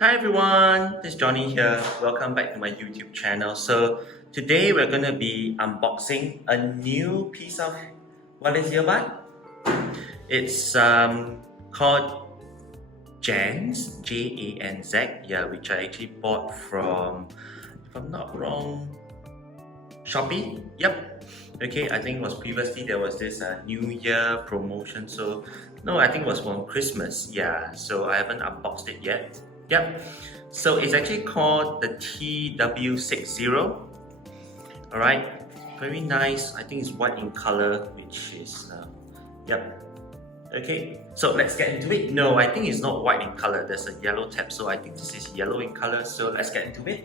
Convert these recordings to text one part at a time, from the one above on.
Hi everyone, this is Johnny here. Welcome back to my YouTube channel. So today we're going to be unboxing a new piece of, what is earbud? It's called Janz, J-A-N-Z, yeah, which I actually bought from, if I'm not wrong, SHOPEE? Yep. Okay, I think it was previously there was this New Year promotion, so no, I think it was from Christmas, yeah, so I haven't unboxed it yet. Yep, so it's actually called the TW60. Alright, very nice. I think it's white in color, which is, yep. Okay, so let's get into it. No, I think it's not white in color. There's a yellow tab, so I think this is yellow in color. So let's get into it.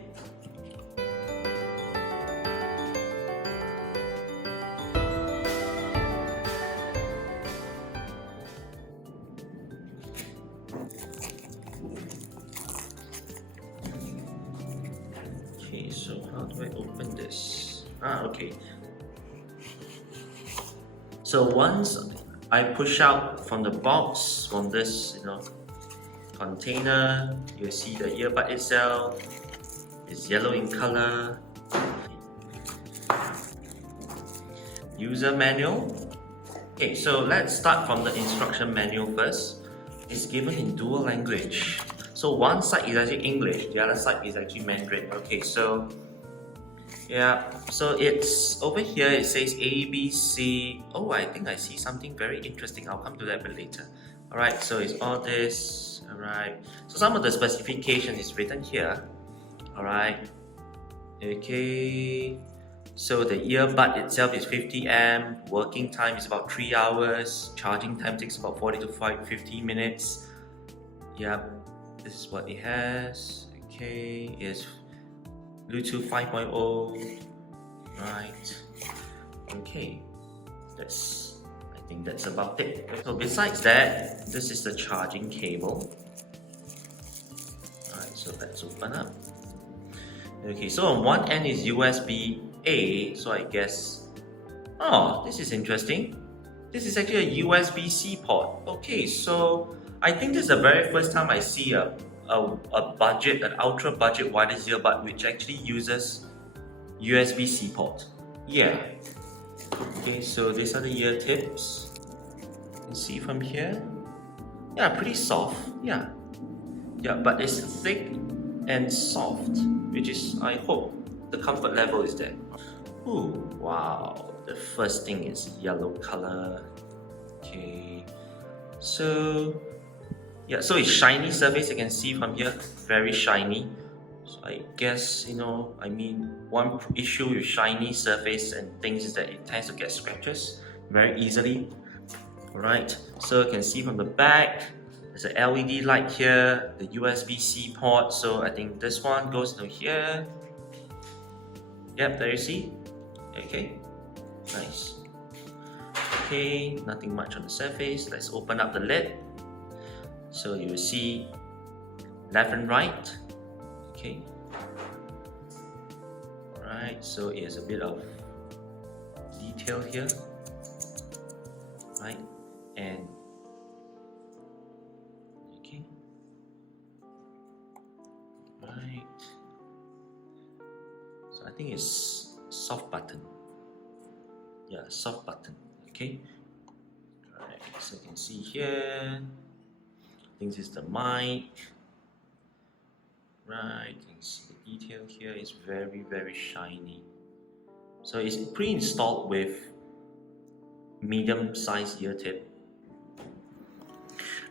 Okay, so how do I open this? Okay. So once I push out from the box, from this, container, you see the earbud itself is yellow in color. User manual. Okay, so let's start from the instruction manual first. It's given in dual language. So one side is actually English, the other side is actually Mandarin. Okay, so yeah, so it's over here, it says A, B, C. Oh, I think I see something very interesting. I'll come to that a bit later. Alright, so it's all this. Alright, so some of the specification is written here. Alright, okay. So the earbud itself is 50 amp, working time is about 3 hours, charging time takes about 40 to 50 minutes. Yep, this is what it has. Okay, it's Bluetooth 5.0. Right. Okay, I think that's about it. So besides that, this is the charging cable. Alright, so let's open up. Okay, so on one end is USB-A, so I guess, oh, this is interesting. This is actually a USB-C port. Okay, so I think this is the very first time I see an ultra budget wireless earbud which actually uses USB-C port. Yeah. Okay, so these are the ear tips. You can see from here. Yeah, pretty soft. Yeah. Yeah, but it's thick and soft, which is, I hope, the comfort level is there. Ooh, wow. The first thing is yellow color. Okay. So yeah, so it's shiny surface, you can see from here, very shiny. So I guess, one issue with shiny surface and things is that it tends to get scratches very easily. Alright, so you can see from the back, there's an LED light here, the USB-C port, so I think this one goes to here. Yep, there you see. Okay, nice. Okay, nothing much on the surface. Let's open up the lid. So you will see left and right. Okay. Alright, so it has a bit of detail here. Right, and okay. Right. So I think it's soft button. Yeah, soft button. Okay. Alright, so you can see here. This is the mic. Right, you can see the detail here is very, very shiny. So it's pre-installed with medium-sized ear tip.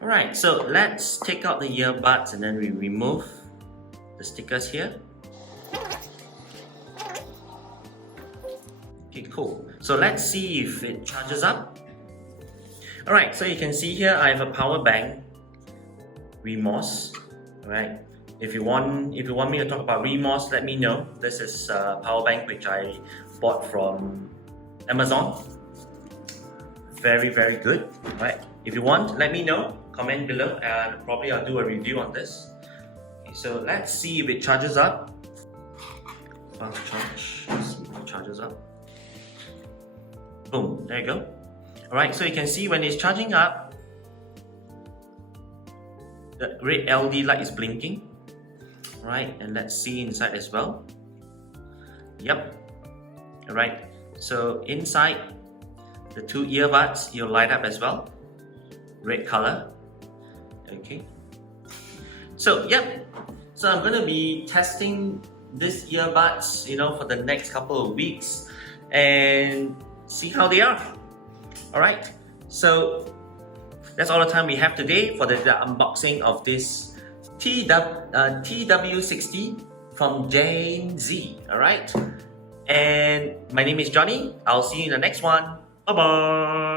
Alright, so let's take out the earbuds and then we remove the stickers here. Okay, cool. So let's see if it charges up. Alright, so you can see here I have a power bank. ReMOS. Alright, if you want me to talk about ReMOS, let me know. This is a power bank which I bought from Amazon. Very, very good. Right, if you want, let me know. Comment below and probably I'll do a review on this. Okay, so let's see if it charges up. Fast charge. Let's see if it charges up. Boom, there you go. Alright, so you can see when it's charging up, the red LED light is blinking. Alright, and let's see inside as well. Yep. Alright, so inside the two earbuds, you'll light up as well. Red color. Okay. So, yep. So I'm going to be testing these earbuds, for the next couple of weeks and see how they are. Alright, so that's all the time we have today for the unboxing of this TW60 from Gen Z. Alright, and my name is Johnny. I'll see you in the next one. Bye bye.